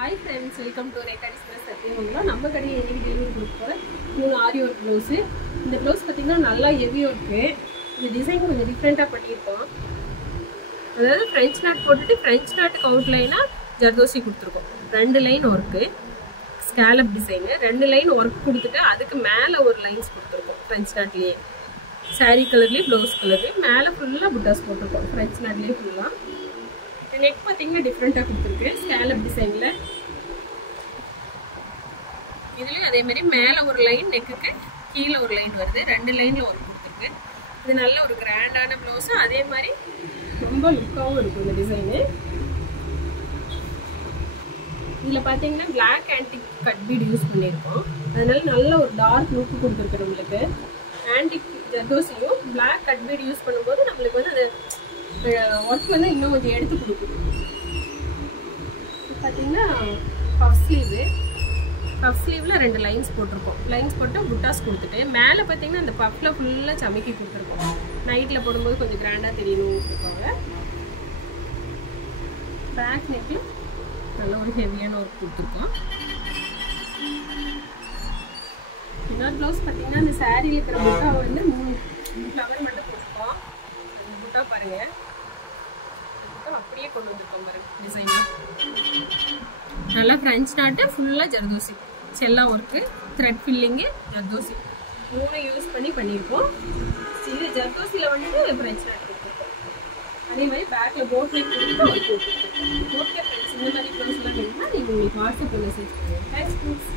Hi friends, welcome to Rekha Designs Satyamangala. நம்ம கடையில இன்னைக்கு டெலிவரி கொடுக்க போற மூணு ஆரி ஒர்க் ப்ளவுஸ். இந்த ப்ளவுஸ் பாத்தீங்கன்னா நல்லா ஹெவி ஒர்க். இந்த டிசைன் கொஞ்சம் டிஃபரெண்டா பண்ணிருக்கோம். அதாவது French knot போட்டுட்டு French knot அவுட்லைனா ஜர்தோசி கொடுத்திருக்கோம். ரெண்டு லைன் ஒர்க். Scallop design. ரெண்டு லைன் ஒர்க் கொடுத்துட்டு அதுக்கு மேல ஒரு லைன்ஸ் கொடுத்திருக்கோம். French knotலயே. saree கலர்லயே ப்ளவுஸ் கலர்லயே மேல ஃபுல்லா புட்டாஸ் போட்டுருக்கோம். French knotலயே ஃபுல்லா. நெக் பாத்தீங்கன்னா டிஃபரெண்டா கொடுத்திருக்கு. ஸ்கேலப் டிசைன்ல இதுலயும் அதே மாதிரி மேல ஒரு லைன் நெக்குக்கு கீழே ஒரு லைன் வருது. ரெண்டு லைன்ல ஒரு கொடுத்துருக்கு. இது நல்ல ஒரு கிராண்டான ப்ளவுஸ். அதே மாதிரி ரொம்ப லுக்காவும் இருக்கும் இந்த டிசைனு. இதுல பாத்தீங்கன்னா black antique cut bead use பண்ணியிருக்கோம். அதனால நல்ல ஒரு டார்க் லுக் கொடுத்துருக்கு நம்மளுக்கு. ஆன்டிக் ஜர்தோசியும் பிளாக் கட் பீட் யூஸ் பண்ணும்போது நம்மளுக்கு வந்து அது ஒர்க் வந்து இன்னும் கொஞ்சம் எடுத்து கொடுக்குது. பாத்தீங்கன்னா பஃப் ஸ்லீவ்ல ரெண்டு லைன்ஸ் போட்டிருக்கோம். லைன்ஸ் போட்டு புட்டாஸ் கொடுத்துட்டு மேலே பார்த்தீங்கன்னா அந்த பஃப்ல ஃபுல்லாக சமைக்கி கொடுத்துருக்கோம். நைட்டில் போடும்போது கொஞ்சம் கிராண்டாக தெரியணும் கொடுப்பாங்க. பேக் நெக்கில் நல்ல ஒரு ஹெவியான ஒர்க் கொடுத்துருக்கோம். இன்னொரு ப்ளவுஸ் பார்த்தீங்கன்னா அந்த சாரியில் இருக்கிற புட்டா வந்து 3 ஃப்ளவர் மட்டும் போட்டிருக்கோம். புட்டா பாருங்க, புட்டா அப்படியே கொண்டு வந்திருக்கோம் பாருங்க டிசைன். நல்லா ஃப்ரெஞ்ச் நாட்டு ஃபுல்லாக ஜர்தோசி செல்லா work thread filling zardozi 3 use பண்ணியிருக்கோம். இது ஜர்தோசியில் வந்துட்டு ஃப்ரெஞ்ச் நாட்டு கொடுத்துருக்கோம். அதே மாதிரி பேக்கில் போட்லேட் கொடுத்துட்டு ஒர்க் கொடுத்துருக்கோம். போட்லேட் இந்த மாதிரி ப்ளவுஸ்லாம் வேணும்னா நீங்கள் உங்களுக்கு வாட்ஸ்அப்பில் மெசேஜ் பண்ணுங்கள். தேங்க்ஸ்.